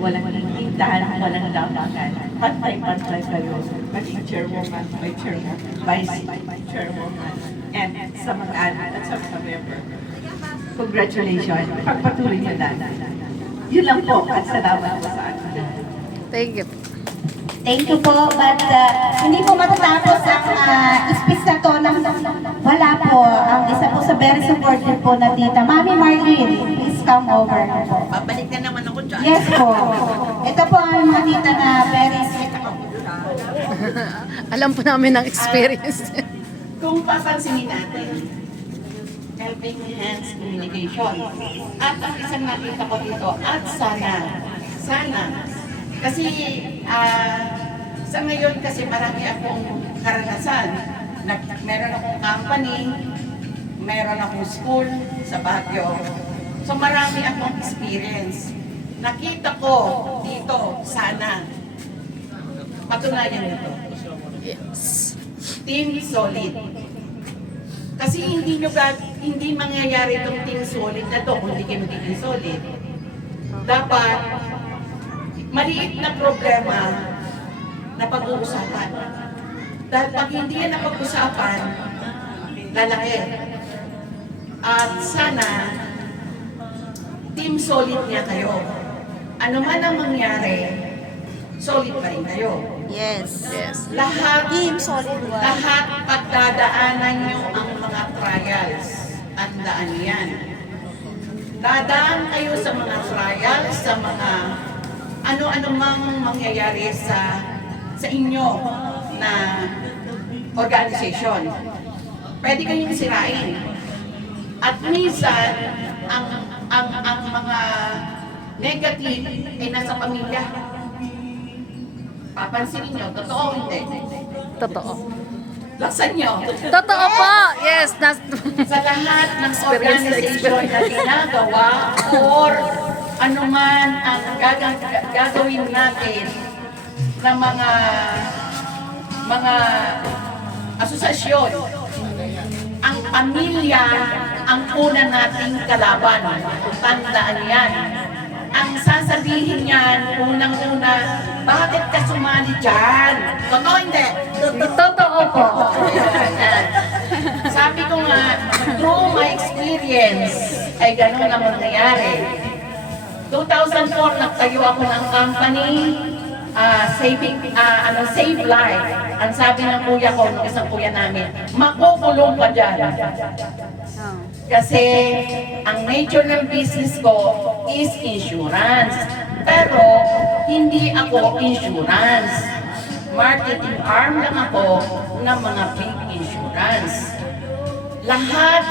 walang intindahan, walang dapakan. Pantay-pantay kayo. Maging chairwoman, may chairman, vice chairwoman, and sa mag-anak at sa mga member. Congratulations. Pagpatuloy niyo na. Yun lang po at salamat po sa akin. Thank you. Thank you po, but hindi po matatapos ang speech na to nang wala po ang isa po sa very supportive po na tita. Mami Marlene, please come over po. Babalik na naman ako dyan. Yes po. Ito po ang mga tita na very sweet ako. Alam po namin ang experience. Kung papansinin natin, helping hands communication. At ang isang nakita ko dito, at sana, kasi sa ngayon kasi marami akong karanasan. Meron akong company, meron akong school sa Baguio. So marami akong experience. Nakita ko dito, sana, patunayan nito. Yes. Team solid. Kasi hindi mangyayari itong team solid na to kung hindi kayo magiging solid. Dapat maliit na problema na pag-uusapan. Dahil pag hindi yan napag-usapan, lalaki. At sana, team solid niya kayo. Ano man ang mangyari, solid pa rin kayo. Yes. Yes. Lahat, Team solid one. lahat pagdadaanan nyo ang mga trials. Tandaan yan. Dadaan kayo sa mga trials, sa mga ano-ano mang mangyayari sa inyo na organization. Pwede kayong sirain. At minsan, ang mga negative ay nasa pamilya. Papansinin nyo, totoo o hindi? Totoo. Laksan nyo. Totoo po. Yes. Sa lahat ng Experience na organization na ginagawa or anuman ang gagawin natin ng mga asosasyon, ang pamilya ang una nating kalaban. Tandaan yan. Ang sasabihin niyan, unang-una, bakit ka sumali dyan? Totoo hindi? Totoo po. Sabi ko nga, through my experience, ay ganun ang mangyayari. 2004, nagtayo ako ng company, Save Life. Ang sabi ng kuya ko, ng isang kuya namin, makukulong ka dyan. Kasi ang nature ng business ko is insurance. Pero hindi ako insurance. Marketing arm lang ako ng mga big insurance. Lahat